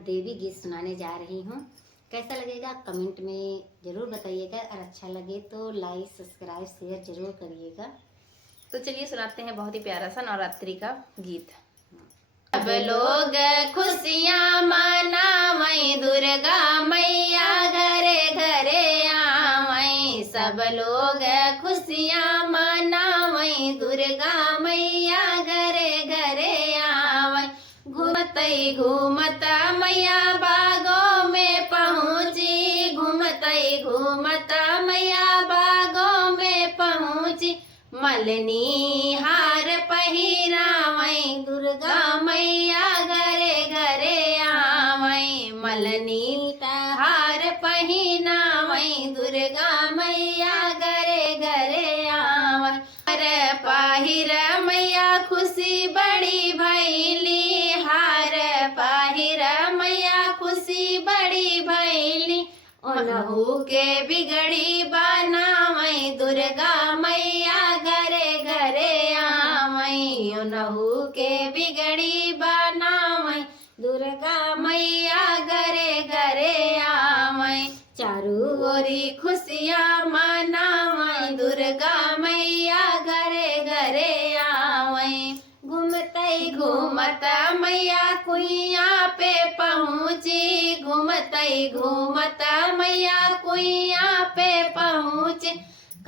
देवी गीत सुनाने जा रही हूँ। कैसा लगेगा कमेंट में ज़रूर बताइएगा और अच्छा लगे तो लाइक सब्सक्राइब शेयर ज़रूर करिएगा। तो चलिए सुनाते हैं बहुत ही प्यारा सा नवरात्रि का गीत। सब लोग खुशियाँ मनावई, दुर्गा मैया घरे घरे आवई। सब लोग खुशियाँ मनावई, दुर्गा मैया घरे घरे आवई। घूमतई घूमता मैया बागों में पहुँची, घूमतई घूमता मैया बागों में पहुँची। मलनी हार पहिरावई, दुर्गा मैया घरे घरे आवई। मलनी हार पहिनावई, दुर्गा मैया घरे घरे आवई। हार पहिर मैया खुशी बड़ी भैली, हार पहिर मैया खुशी बड़ी भैली। ओनहु के बिगड़ी बनावई, दुर्गा मैया घरे घरे आवई। ओनहु के बिगड़ी बनावई, दुर्गा मैया घरे घरे आवई। चारू ओरी खुशियाँ मनावई, दुर्गा मैया घरे घरे आवई। घूमतई घूमता मैया कुइया पे पहुँची, घूमतई घूमता मैया कुइया पे पहुँची।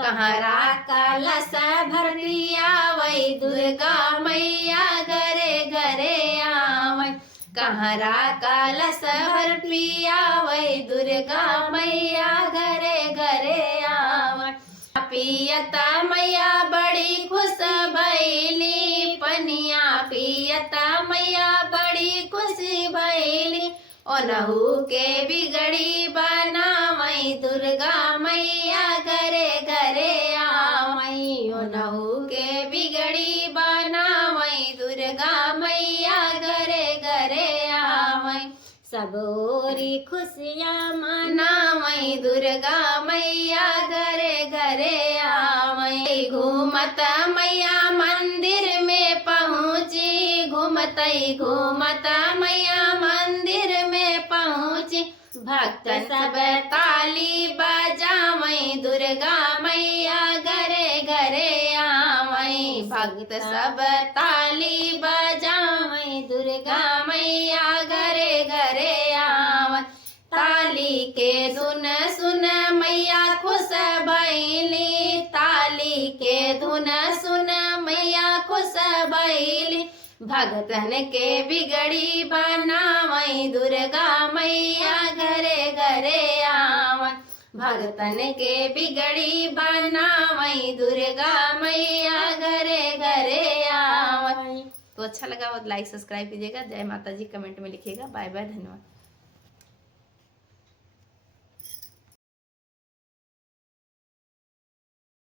कहरा कलश भर लियावई, दुर्गा मैया घरे घरे आवई। कहरा कलश भर पियावई, दुर्गा मैया घरे घरे आवई। पियता मैया बड़ी खुश भैली, पनिया पियता मैया बड़ी खुशी भैली। ओनहु के बिगड़ी बनावई, दुर्गा मैया घरे घरे आवई। ओनहु के बिगड़ी बनावई, दुर्गा मैया घरे घरे आवई। सब ओरी खुशियाँ मनावई, दुर्गा मैया घरे घरे आवई। घूमता मैया मंदिर में पहुँची, घूमतई घूमता मैया मंदिर में पहुँची। भक्त सब ताली बजावई, दुर्गा मैया घरे घरे आवई। भक्त सब ताली बजावई, दुर्गा मैया घरे घरे आवई। ताली के धुन सुन मैया खुश भैली, ताली के धुन सुन मैया खुश भैली। भगतन के बिगड़ी बनावई, दुर्गा मैया घरे घरे आवई। भगतन के बिगड़ी बनावई, दुर्गा मैया घरे घरे आवई। तो अच्छा लगा तो लाइक सब्सक्राइब कीजिएगा। जय माता जी कमेंट में लिखिएगा। बाय बाय, धन्यवाद।